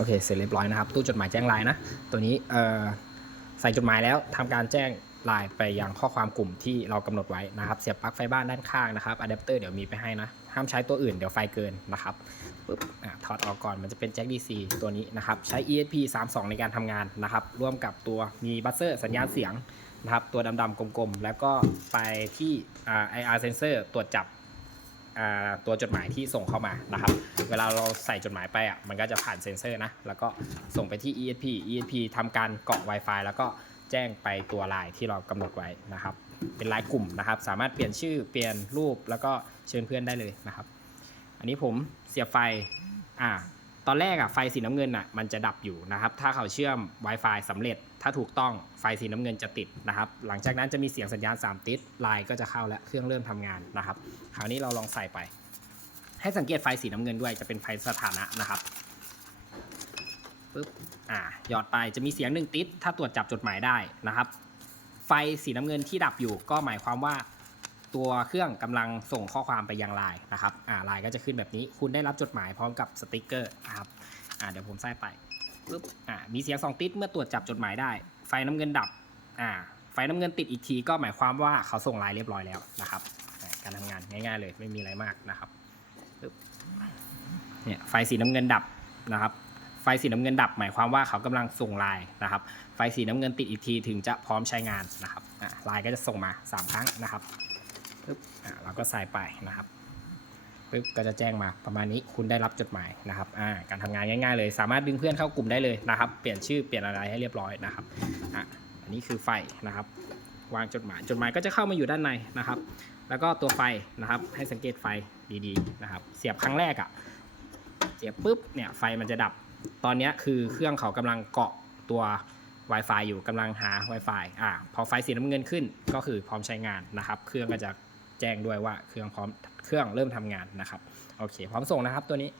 โอเคเสร็จเรียบร้อยนะครับ ตู้จดหมายแจ้งไลน์นะ ตัวนี้ใส่จดหมายแล้วทำการแจ้งไลน์ไปยังข้อความกลุ่มที่เรากำหนดไว้นะครับ เสียบปลั๊กไฟบ้านด้านข้างนะครับอะแดปเตอร์เดี๋ยวมีไปให้นะ ห้ามใช้ตัวอื่นเดี๋ยวไฟเกินนะครับปุ๊บอถอดออกก่อนมันจะเป็นแจ็ค DC ตัวนี้นะครับ ใช้ ESP 32 ในการทำงานนะครับ ร่วมกับตัวมีบัสเซอร์สัญญาณเสียงนะครับ ตัวดำๆกลมๆ แล้วก็ไปที่ IR sensor ตรวจจับ ตัวจดหมายที่ส่งเข้ามานะครับ เวลาเราใส่จดหมายไปอะมันก็จะผ่านเซ็นเซอร์นะ แล้วก็ส่งไปที่ ESP ESP ทำการเกาะ Wi-Fi แล้วก็แจ้งไปตัวไลน์ที่เรากำหนดไว้นะครับ เป็นไลน์กลุ่มนะครับ สามารถเปลี่ยนชื่อเปลี่ยนรูปแล้วก็เชิญเพื่อนได้เลยนะครับ อันนี้ผมเสียบไฟอ่า อนแรกอะไฟสีน้ำเงินอะมันจะดับอยู่นะครับ ถ้าเขาเชื่อม Wi-Fi สำเร็จ ถ้าถูกต้องไฟสีน้ำเงินจะติดนะครับ หลังจากนั้นจะมีเสียงสัญญาณ 3 ติดไลน์ก็จะเข้าและเครื่องเริ่มทำงานนะครับ คราวนี้เราลองใส่ไป ให้สังเกตไฟสีน้ำเงินด้วยจะเป็นไฟสถานะนะครับปึ๊บอ่าหยอดไปจะมีเสียงหนึ่งติดถ้าตรวจจับจดหมายได้นะครับ ไฟสีน้ำเงินที่ดับอยู่ก็หมายความว่า ตัวเครื่องกำลังส่งข้อความไปยังไลน์นะครับอ่าไลน์ก็จะขึ้นแบบนี้ คุณได้รับจดหมายพร้อมกับสติกเกอร์นะครับอ่าเดี๋ยวผมใส่ไปปึ๊บอ่ามีเสียงสองติดเมื่อตรวจจับจดหมายได้ ไฟน้ำเงินดับอ่าไฟน้ำเงินติดอีกทีก็หมายความว่าเขาส่งไลน์เรียบร้อยแล้วนะครับการทำงานง่ายๆเลยไม่มีอะไรมากนะครับเนี่ยไฟสีน้ำเงินดับนะครับไฟสีน้ำเงินดับ หมายความว่าเขากำลังส่งไลน์นะครับ ไฟสีน้ำเงินติดอีกทีถึงจะพร้อมใช้งานนะครับอ่าไลน์ก็จะส่งมา 3 ครั้งนะครับ ปึ๊บอ่าเราก็ใส่ไปนะครับปึ๊บก็จะแจ้งมาประมาณนี้คุณได้รับจดหมายนะครับอ่าการทำงานง่าย ๆ เลย สามารถดึงเพื่อนเข้ากลุ่มได้เลยนะครับ เปลี่ยนชื่อเปลี่ยนอะไรให้เรียบร้อยนะครับอะอันนี้คือไฟนะครับ วางจดหมายจดหมายก็จะเข้ามาอยู่ด้านในนะครับ แล้วก็ตัวไฟนะครับให้สังเกตไฟดีๆนะครับ เสียบครั้งแรกอะ่ะเสียบปุ๊บเนี่ยไฟมันจะดับ ตอนนี้คือเครื่องเขากำลังเกาะตัว Wi-Fi อยู่กำลังหา Wi-Fi อ่าพอไฟสีน้ำเงินขึ้นก็คือพร้อมใช้งานนะครับ เครื่องก็จะ แจ้งด้วยว่าเครื่องพร้อมเครื่องเริ่มทำงานนะครับโอเค พร้อมส่งนะครับตัวนี้